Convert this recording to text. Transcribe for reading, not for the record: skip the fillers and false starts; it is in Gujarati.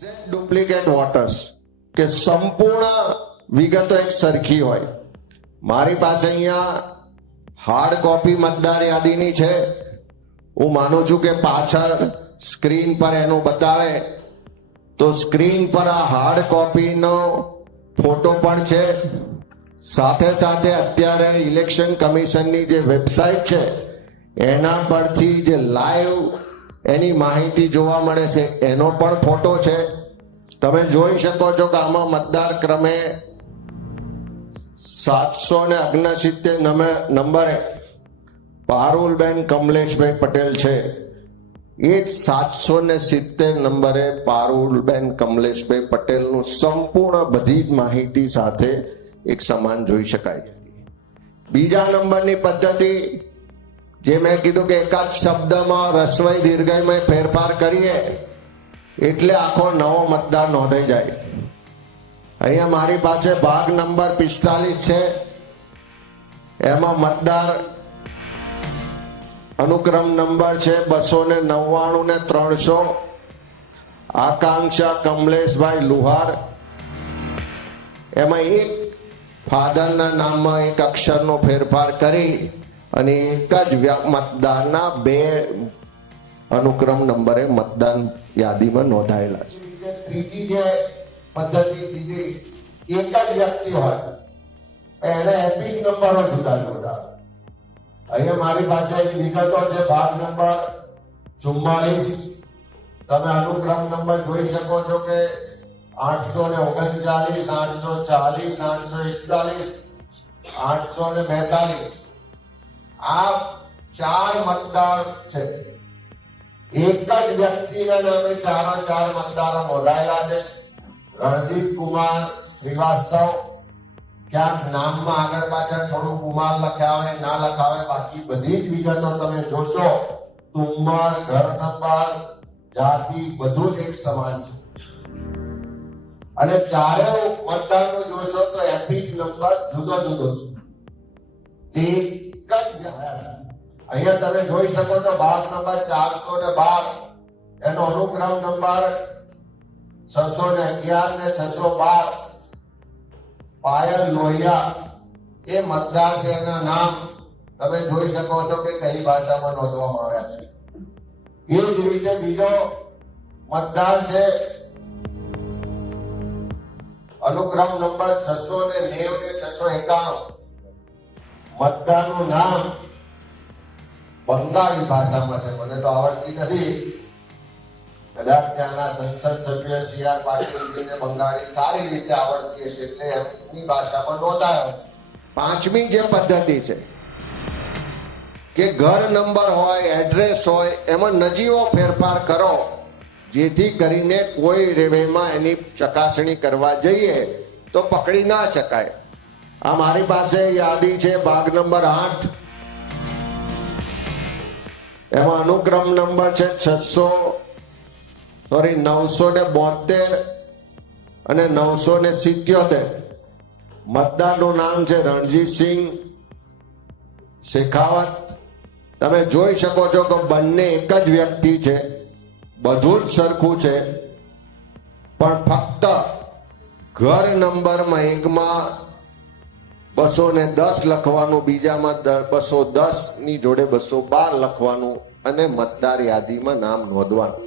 એક્ઝેક્ટ ડુપ્લિકેટ વોટર્સ કે સંપૂર્ણ વિગતો એક સરખી હોય. મારી પાસે અહીંયા હાર્ડ કોપી મતદાર યાદીની છે. હું માનું છું કે પાછળ સ્ક્રીન પર એનું બતાવે તો સ્ક્રીન પર આ હાર્ડ કોપીનો ફોટો પણ છે. સાથે સાથે અત્યારે ઇલેક્શન કમિશનની જે વેબસાઇટ છે એના પરથી જે લાઈવ એની માહિતી જોવા મળે છે એનો પણ ફોટો છે. તમે જોઈ શકો છો કે આમાં મતદાર ક્રમે 769 નંબરે પારુલબેન કમલેશભાઈ પટેલ છે. એ જ 770 નંબરે પારુલબેન કમલેશભાઈ પટેલનું સંપૂર્ણ બધી જ માહિતી સાથે એક સમાન જોઈ શકાય છે. બીજા નંબરની પદ્ધતિ જે મેં કીધું કે એકાદ શબ્દમાં રસ્વઈ દીર્ઘઈમાં ફેરફાર કરીએ એટલે આખો નવો મતદાર નોંધાઈ જાય. અહીંયા મારી પાસે ભાગ નંબર 45 છે. એમાં મતદાર અનુક્રમ નંબર છે 299 ને 300. આકાંક્ષા કમલેશભાઈ લુહાર. એમાં એક ફાધરના નામમાં એક અક્ષરનો ફેરફાર કરી અને એક જ મતદારના 2 અનુક્રમ નંબરે મતદાન યાદીમાં નોંધાયેલા છે. ત્રીજી જે પદ્ધતિ બીજી એક જ વ્યક્તિ હોય એને એપિક નંબરો જુદા જુદા. અહીંયા મારી પાસે વિગતો છે ભાગ નંબર 44. તમે અનુક્રમ નંબર જોઈ શકો છો કે 839, 840, 841, 842. આ 4 મતદાર છે. એક જ વ્યક્તિના નામે 4 મતદારો નોંધાયેલા છે. રણદીપ કુમાર શ્રીવાસ્તવ. ક્યાંક નામમાં આગળ પાછળ થોડું કુમાર લખ્યા હોય ના લખાવે, બાકી બધી જ વિગતો તમે જોશો ઉંમર, ઘર નંબર, જાતિ બધું જ એક સમાન છે. અને ચારે મતદારનો જોશો તો એપિક નંબર જુદો જુદો છે. એક જ અહીંયા તમે જોઈ શકો છો ભાગ નંબર 412 એનો અનુક્રમ નંબર 611 ને 612. પાયલ લોહિયા એ મતદાર છે. એના નામ તમે જોઈ શકો છો કે કઈ ભાષામાં નોંધવામાં આવ્યા છે. એ જ રીતે બીજો મતદાર છે અનુક્રમ નંબર 690 ને 691. મતદારનું નામ બંગાળી ભાષામાં છે. મને તો આવડતી નથી. કદાચ ત્યાંના સંસદ સભ્ય CR પાટીલજીને બંગાળી સારી રીતે આવડતી હશે એટલે એમની ભાષામાં નોંધાયો. પાંચમી જે પદ્ધતિ છે કે ઘર નંબર હોય, એડ્રેસ હોય, એમાં નજીવો ફેરફાર કરો જેથી કરીને કોઈ રેવેમાં એની ચકાસણી કરવા જઈએ તો પકડી ના શકાય. આ મારી પાસે યાદી છે ભાગ નંબર 8. એમાં અનુક્રમ નંબર છે 972 અને 977. મતદારનું નામ છે રણજીતસિંહ શેખાવત. તમે જોઈ શકો છો કે બંને એક જ વ્યક્તિ છે. બધું જ સરખું છે, પણ ફક્ત ઘર નંબરમાં એકમાં 210 લખવાનું, બીજામાં 210 ની જોડે 212 લખવાનું અને મતદાર યાદીમાં નામ નોંધવાનું.